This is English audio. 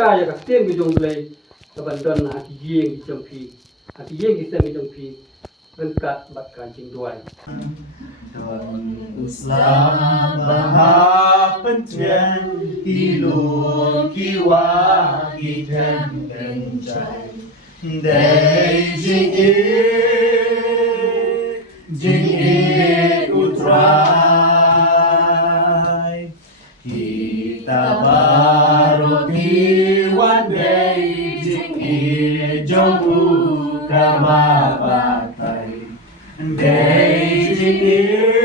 Kaya ka tiang bijong belai kebantuan hati yeng di jompi hati yeng di semi jompi rengkat bakkan jing duai. Islam Baha Pencen Ilu Kiwa Kitem Kencai Dei Jing I Utrai Kita baru Iwan Dei Jing I Jobu Kama Batai Dei Jing I